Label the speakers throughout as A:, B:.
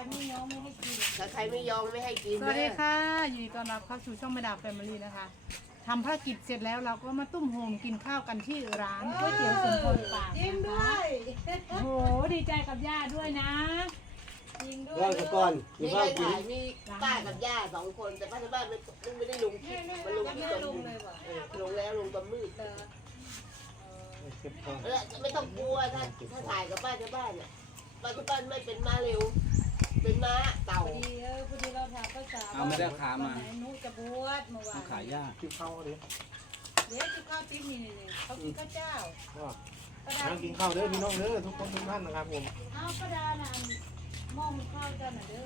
A: ไม่ยอมไม่ให้กิน
B: ถ้าใครไม่ยอมไม่ให้กิน
C: สวัสดีค่ะยินดีต้อนรับเข้าสู่ช่องแม่ดาแฟมิลี่นะคะทำภารกิจเสร็จแล้วเราก็มาตุ้มโฮมกินข้าวกันที่ร้านก๋วยเตี๋ยวสมพรปาก
A: จริง
C: นะ
A: ด้ว
C: คะ
A: ย
C: โอ้โหดีใจกับย่าด้วยนะ
A: จริงด้ว
D: เล่าย ก่อนมี
B: มีใค
D: ข้าร วกิน
B: ถ่ายมีป้ากับย่า2 คนแต่ป้าที่บ้านไม่ได้ลงคลิปมันลงที่ตอนลงแล้วลงตอนมืด
D: เก็บของ
B: แล้วไม่ต้องกลัวถ้าถ่ายกับป้าที่บ้านอ่ะป้าที่บ้านไม่เป็นม้าเร็วเป็นม้าเต่า
A: พอดีเราถามภาษา
E: เอาไม่ได้ขามา
A: ไหนนุจะบวชเมื่อวาน
E: ขายยาก
D: กินข้าวดิ
A: เดี๋ยวกินข้าวติ๊บนี่เขากินข้าวเจ้า
D: นั่งกินข้าวเด้อพี่น้องเด้อทุกคนทุกท่านนะครับผม
A: เอาประดาน่ะมองข้าวเจ้าน่ะเด้อ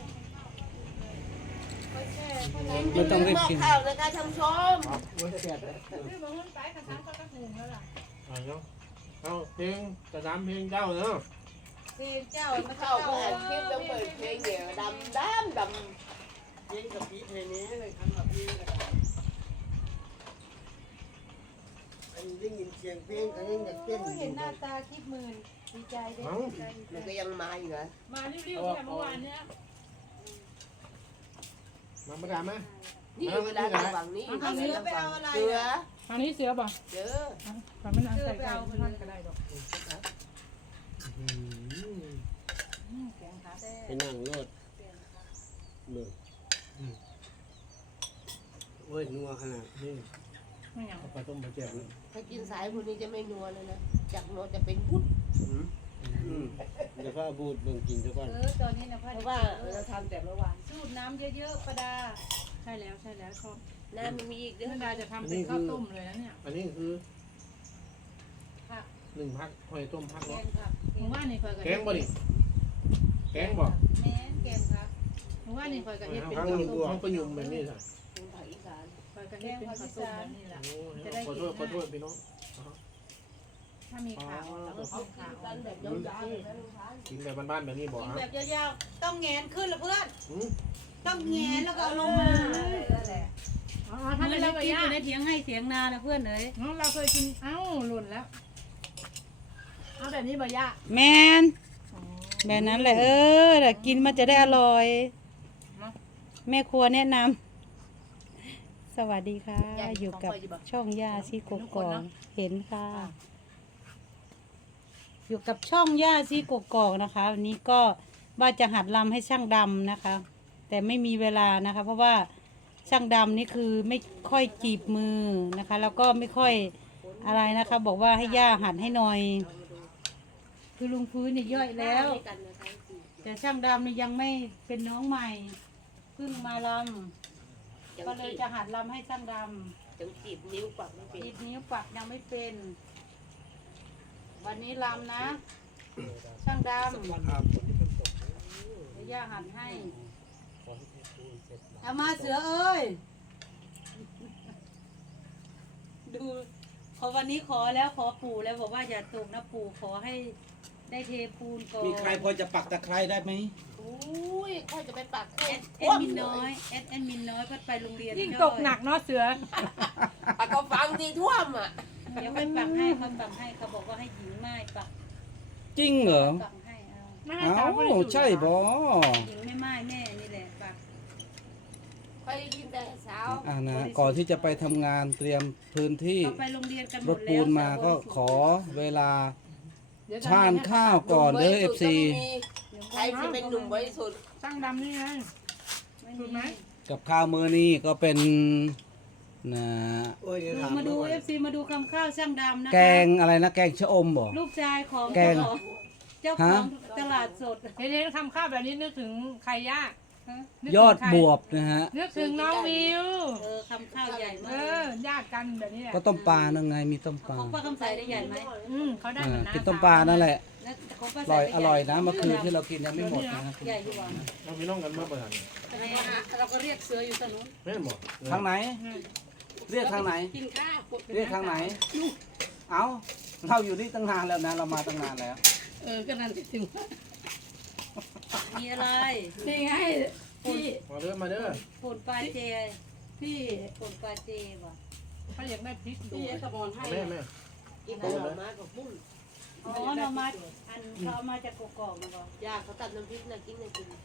A: เขาแช่เขาล้าง
E: ไม่ต้องรีบ
B: หม้อ
E: กิน
B: ข้าวนะคะท่านผู้ชม
D: ไม่เสียดเลย
C: พี่บอกว่าไปกับช้างก็กระหุงแล้วล่ะ
D: เอาเพลงจะตามเพลงเจ้าเนาะ
A: เสียเจ้ามัน
B: เข้าก็อ่านคลิปแล้วเปิดเพลงเดี๋ยวดำ
D: เพลงกับพี่เพลงนี้เลยทำกับพี่อันนี้ได้ยินเสียงเพลงอันนี้อยากเต้น
A: เห็นหน้าตาคิดหมื่นดีใจเด้ดีใจ
B: มันก็ยังมาอยู่เหรอ
C: มารีบๆแต่เมื่อวานเนี้ย
D: มาประดามไหม
B: นี่อยู่กระดาษฝั่งนี้
A: เอาเสือไปเอาอะไร
B: เสือ
C: ทางนี้เสือป่ะ
B: เสือ
C: ทางไม่นานใส่ไก่ท่านก็ได้ดอกแกงขา
D: ไปนั่งรถเบิ่งโอ้ยนัวขนาดนี้
C: ไม่ยัง
D: ปลาต้มปลาแจ่ว
B: ถ้ากินสายพวกนี้จะไม่นัวเลยนะจากนัวจะเป็นพุทธ
D: เดี๋ยวพ่อพูดเบิ่งกินซะก่อน
A: ตอนนี้นะพ่อ
B: เพราะว่าเราทำแต่เมื่อวาน
A: สูตรน้ำเยอะๆประดา
C: ใช่แล้วชอบ
B: น้ำมันมีอีกเด้
C: แม่
B: อ
C: ดาจะทำเป็นข้าวต้มเลยนะเนี่ย
D: อันนี้คือ
A: ผัก
D: 1 พักหอยต้มพัก
A: แก
D: เนาะ
A: งผัก
C: หมู่บ้านนี่เคยกับ
D: แกงบ่นี่แกงบ่
A: แม่นแกงผัก
C: หมู่บ้านนี่เคยกับเฮ็ดเป็น
D: พั
C: ข้าก วต้ม
D: ห้องประยุมแบบนี้สิ
B: เป็นภาคอีสาน
C: เคยกับเฮ็ดเป็นข้าวต้มแบบนี้แหละ
D: ขอโทษพี่น้อง
C: ถ้ามีขาวแล้วก็
B: เขา
C: กิน
B: กิ
C: ขาน ว
B: กันแบบยาวๆเลยนะลุงพันธุ์
D: กินแบบบ้านๆแบบนี้บ่
A: กิน
D: ฮะ
A: แบบยาวๆต้องแงนขึ้นละเพื่อน
D: อืม
A: ต้องแงนแล้วก็เอาลงมา
C: อ๋อ
A: ถ้า
C: ถ้า
A: ไม่
C: ไม่
A: ได้
C: ได้
A: กิ
C: ก็
A: นอย
C: าก
A: ยู่ในเถียงให้เสียงนานะเพื่อนเอ้ย
C: เราเคยกินเอ้าหล่นแล้วเอาแบบนี้บ่ยะ
A: แมนแบบนั้นแหละแต่กินมันจะได้อร่อย แม่ครัวแนะนำสวัสดีค่ะ อยู่กับช่องย่าซีกกอกเห็นค่ะ อยู่กับช่องย่าซีกกอกนะคะวันนี้ก็ว่าจะหัดลำให้ช่างดำนะคะ แต่ไม่มีเวลานะคะ เพราะว่าช่างดำนี่คือไม่ค่อยจีบมือนะคะ แล้วก็ไม่ค่อยอะไรนะคะ บอกว่าให้ย่าหัดให้หน่อย คือลุงพื้นเนี่ยย่อยแล้ว แต่ช่างดำนี่ยังไม่เป็นน้องใหม่เพิ่งมาลำก็เลยจะหัดลำให้ช่างด
B: จังจีบนิ้วปักไม่
A: ำ
B: เป็น
A: ติดนิ้วปักยังไม่เป็น วันนี้ลำนะ ช่างดำเดี๋ยวย่าหัดให้เอามาเสือเอ้ยดูขอวันนี้ขอแล้วขอปู่แล้วบอกว่าอย่าตกนะปู่ขอให้ได้เทปูนก่อน
E: มีใครพอจะปักตะไคร้ได้ไหม
B: อุ้ยค่อยจะไปปัก
A: แอดมินน้อยแอดมินน้อยก็ไปโรงเรียน
C: ยิ่งตกหนักเนาะเสือ
B: ปักก็ฟังดีท่วมอ่ะ
A: เดี๋ยวไปปักให้เขาปักให้เขาบอกว่าให้หญิงไม้ปัก
E: จริงเหรอ
A: ปักให้เอา
C: ไม่ให้
E: เอ้า
C: สาวบริสุทธิ์
E: ใช่บ่
A: หญิงไม่ไม้แม่นี่แหละปัก
B: ค่อยได้ยินแต่สาว
E: นะก่อนที่จะไปทำงานเตรียมพื้นที่
A: เขาไปโรงเรียนกันหม
E: ร
A: ด
E: ถ
A: แล้ว
E: ปูนมาก็ขอเวลา
C: เดี๋ยว
E: ชานข้าวก่อนเด้อ FC
B: ใครที่เป็นหนุ่มบริสุทธิ์
C: ช่างดำนี่ไง
A: ไม่
C: ถู
A: มี
C: กไหม
E: กับข้าวมื้อนี้ก็เป็นนะ
D: โอ้ยเดี๋ยวถาม
A: มาดู FC มาดูคำข้าวช่างดำนะคะ
E: แกงอะไรนะแกงชะอมบ่
A: ลูกชายของ
E: แกง
A: เจ้าของตลาดสด
C: เห็นทำข้าวแบบนี้นึกถึงใครยาก
E: ยอดบวบนะฮะ
C: นึกถึงน้องวิว
A: คำข้าวใหญ่มา
C: เอก ญาติกันแบบนี้แหละ
E: ก็ต้มปลานั่นไงมีต้มปลา
A: ของป้าคำใสได้ใหญ่ไหม
C: เขาได้เหมือนน้า
E: กินต้มปลานั่นแหละ
A: แล้วของป้า
E: อ
A: ใส
E: ร่อย
A: ได้
E: อ
A: ใหญ่
E: ร่อยนะเมื่อคืนที่เรากินยังไม่หมดนะ
A: ใหญ่อยู่หว่า
D: เราพี่น้องกันเมื่อเปิด
A: เราก็เรียกเสืออยู่ตรงนู้น
D: แม่นบ่
E: ทางไหน เรียกทางไหน
A: กินข้าว
E: เรียกทางไหน เอาเราอยู่นี่ตั้งนานแล้วนะ เรามาตั้งนานแล้ว
A: ก็นั่นถึงมีอะไร
C: นี่ไงพี่
D: มาเด้อมาเด้อ
A: ผลปลาเจ
C: พี่
A: ผลปลาเจว่ะ
C: เขาอยากได้พริกดู
A: พี่สมอนให้
D: แม่แม่
B: กินแต่หน่อไม้กับปุ้น
A: อ๋อเรามาอันเขาเอามาจากกกอกนะบอก
B: ยากเขาตัดน้ำพริกนะกินนะกิน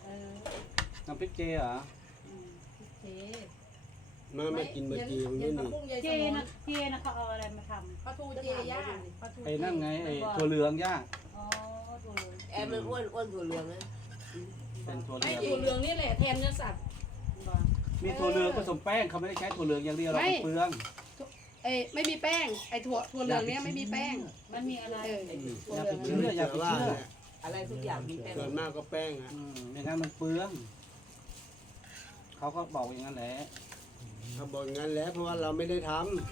E: น้ำพริกเจเหรอ
C: เจ๊
D: มากินบะจีมันไม่หนี
A: เจนะเขาเอาอะไรมาทำ
C: ปลาทูเจย่าปลาทู
E: ไอ้นั่นไงไอ้ถั่วเหลืองย่า
A: อ๋อถูก
B: แอมมันอ้วนถั่วเหลืองนะ
E: เป็นถั่วเห
F: ไม่
E: ลือง
F: ถั่วเหลืองนี่แหละแทนเนื้อสัตว์
E: มีถั่วเหลืองผสมแป้งเขาไม่ได้ใช้ถั่วเหลืองอย่างเดียวเราเปลือง
F: ไม่มีแป้งไอ้ถั่วเหลืองเนี้ยไม่มีแป้ง
A: มันมีอะไร
F: ถั่ว
E: อย่า
F: เหลื
E: ไป
F: อง
E: เชื่ออย่าไป
D: ว่า
E: เชื่อ
D: เนี่ย
B: อะไรทุกอย่างมีแป้ง
D: ส่วนมากก็แป้งอ่ะ
E: ไม่งั้นมันเปลืองเขาก็บอกอย่างนั้นแหละ
D: เขาบอกงั้นแหล้วเพราะว่าเราไม่ได้ท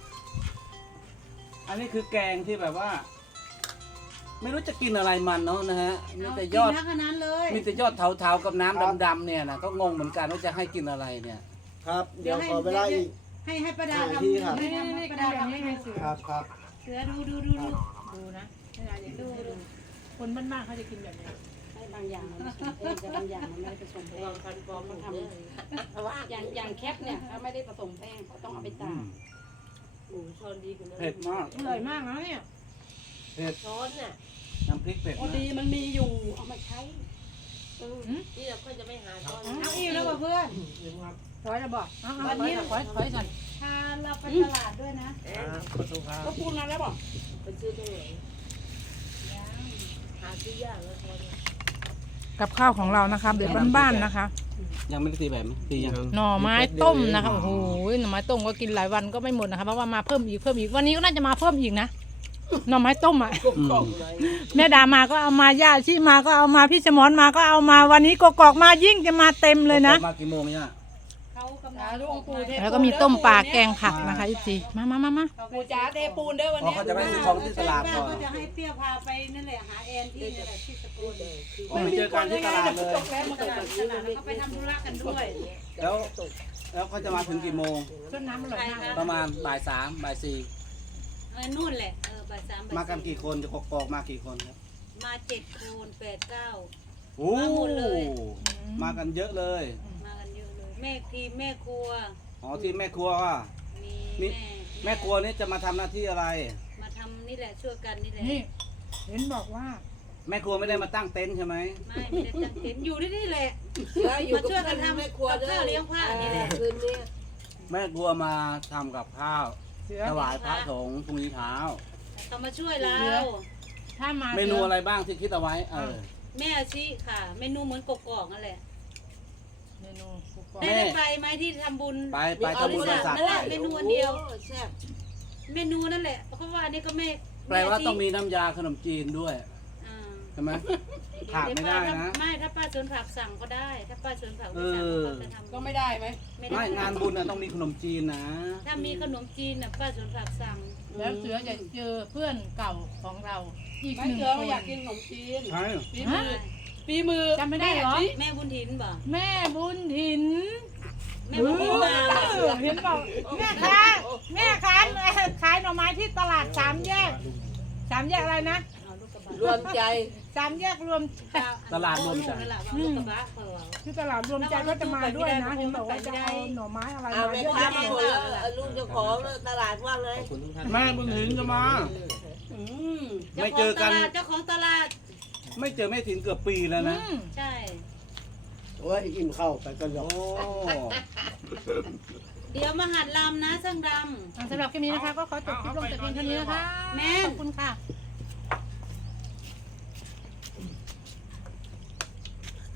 E: อันนี้คือแกงที่แบบว่า ไม่รู้จะกินอะไรมันเนาะนะฮะมีแต่ยอด
A: ทั้งนั้นเลย
E: มีแต่ยอดเทาๆกับน้ำดำๆเนี่ยนะก็งงเหมือนกันว่าจะให้กินอะไรเนี่ย
D: ำครับ เดี๋ยวขอเวลาอีก
A: ให้ประดา
D: หา
A: ทำ
D: ที่ครับ
A: ให้ประดาทำให้ไงเสือ
D: ครับครับ
A: เสือดู
C: ดูนะไม่ได้อย่างดูคนบ้านมากเขาจะกินแบบนี้
F: ให้บางอย่างมันผสมแป้งแต่บางอย่างมันไม่ได้ผสมแป้
B: วาง งคันฟอร์มมันทำ
F: อย่างแคปเนี่ยเขาไม่ได้ผสมแป้งเขาต้องเอาไปตาก
B: หมูช้อนดีกว่านั้น
E: เผ็ดมาก
C: อร่อยมากนะเนี่ย
B: ช้อนน่ะ
E: น้ำพริกเผ็ด
F: พอ
E: มาก
F: ดีมันมีอยู่เอามาใช้
B: นี่เราก็จะไม่หาช้อน
A: เอาอิ่มแล้วเพื่อน
C: ถอยจะบอกวันนี้ถอยก่อน
A: พาเราไปตลาดด้วยนะ
D: ขอโทษครับ
F: ก็ปูนมาแล้วบอก
B: ไปซื้อตรงไหนหาซื้อยากแล้วช้อน
C: กับข้าวของเรานะคะแบบบ้านๆนะคะ
E: ยังไม่ได้ตีแบบตียัง
C: หน่อไม้ต้มนะคะโอ้โหหน่อไม้ต้มก็กินหลายวันก็ไม่หมดนะคะเพราะว่ามาเพิ่มอีกวันนี้ก็น่าจะมาเพิ่มอีกนะหน่อไม้ต้มอ่ะ
B: กล่องเลย
C: แม่ดามาก็เอามาย่าชีมาก็เอามาพี่สมรมาก็เอามาวันนี้กกอกมายิ่งจะมาเต็มเลยนะ
E: มากี่โมงเนี่ย
A: เขากำลัง
F: ลูกปูเท
C: แล้วก็มีต้มปลาแกงผักนะคะอีจีมา
F: ปูจ๋าเทปูนเด้อวัน
E: อ๋อ
F: นี้
E: เขาจะไปซื้อของที่ตลาดก่อน
A: ก็จะให้เปรี้ยวพาไปนั่นแหละหาแอนที่นั่นแหละที่สกล
E: อ๋อไปเจอกันที่ตลาดเลย
F: ตกแล้วมันก็
A: ตลาดแล้วก็ไปทำธุระกันด้วย
E: แล้วเขาจะมาถึงกี่โมง
C: ต้นน้ำอร่อยมาก
E: ประมาณบ่ายสามบ่ายสี่
A: นู่นแหละบ่ายสาม
E: มากันกี่คนจะกอกมากี่คนครับ
A: มา7 คูณ 8 9
E: โอ้
A: มาหมดเลย
E: มากันเยอะเลย
A: มากันเยอะเลยแม่ทีมแม่ครัว
E: อ๋อที่แม่ครัวว่า
A: มี
E: มี แม่ครัวนี่จะมาทำหน้าที่อะไร
A: มาทำนี่แหละช่วยกันนี่แหละ
C: นี่เห็นบอกว่า
E: แม่ครัวไม่ได้มาตั้งเต็นท์ใช่ไหม
A: ไม่ได้ตั้งเต็นท์อยู่ที่นี่แหละ
B: อยู่
A: มา
B: กับ
A: ช่วยกัน
B: ทำ
A: ทำ
B: แม่ครัว
A: กับ
B: ด้วย
A: ข้าวเลี้ยงพระนี่แหละ
B: คืนนี้
E: แม่ครัวมาทำกับข้าว
C: เสือ
E: ถวายพระสงฆ์พรุ่งนี้เช้า
A: เขามาช่วยเรา
C: ถ้ามา
E: เมนูอะไรบ้างที่คิดเอาไว้
A: แม่อาชีค่ะ เมนูเหมือนกกอกนั่นแหละ
C: เมนูกุ๊ก
A: ได้ไปไหมที่ทำบุญ
E: ไปทำบุญบริษัท
A: นั่นแหละเมนูอันเดียว
B: แซ่บ
A: เมนูนั่นแหละเพราะว่าอันนี้ก็แม่
E: แปลว่าต้องมีน้ำยาขนมจีนด้วย
A: อ่า
E: ใช่ไหมขาดไม่ได้นะ
A: ไม่ถ้าป้าสวนผักสั่งก็ได้ ถ้าป้าสวนผักไม่สั่งก็จะทำ
F: ก็ไม่ได้ไหม
A: ไม่
E: ไม่
A: ได้
E: งานบุญน่ะต้องมีขนมจีนนะ
A: ถ้ามีขนมจีนน่ะป้าสวนผักสั่ง
C: แล้วเสือจะเจอเพื่อนเก่าของเราอีก
F: ไม่
C: หนึ่ง
F: เจอ
C: คน
F: อยากกินขนมจีน
E: ใช่
F: ฝีมือ
C: จำไม่ได้เหรอ
A: แม่บุญถินบ่
C: แม่บุญถิน
A: แม่บุญถินมา
C: เห็นบอกแม่ค้าแม่ค้าขายหน่อไม้ที่ตลาด3 แยกอะไรนะ
A: เอาลูกกระบะ
B: รวมใจ
C: 3 แยกรวม
E: ตลาดรวมใจ
A: นั่นแหละวางลูกกระบะเขาเอา
C: ที่ตลาดรวมใจก็จะมาด้วยนะเห็นบอกว่าจะเอาหน่อไม้อะไร
B: เอา
C: มา
B: แม่
C: เยอะ
B: ค้า
C: แยะ
B: มา
C: ไป
B: ห
C: ห
B: ม
C: ม
B: ด
C: ด
B: แล้วลูกเจ้าของตลาดว่าไง
E: แม่บุญถินจะมา ไม่เจอกัน
A: เจ้าของตลาด
E: ไม่เจอแม่ถินเกือบปีแล้วนะ
A: ใช่
D: โอ้ยอิ่มเข้าวไปกันหรอก
E: โอ้
A: เดี๋ยวมาหัดลำนะช่างด
C: สำหรับคลิปนี้นะคะก็ขอจบคลิปลงแต่เพียงเท่านี้นะคะ
A: แม่
C: ขอบคุณค่ะ
A: ำ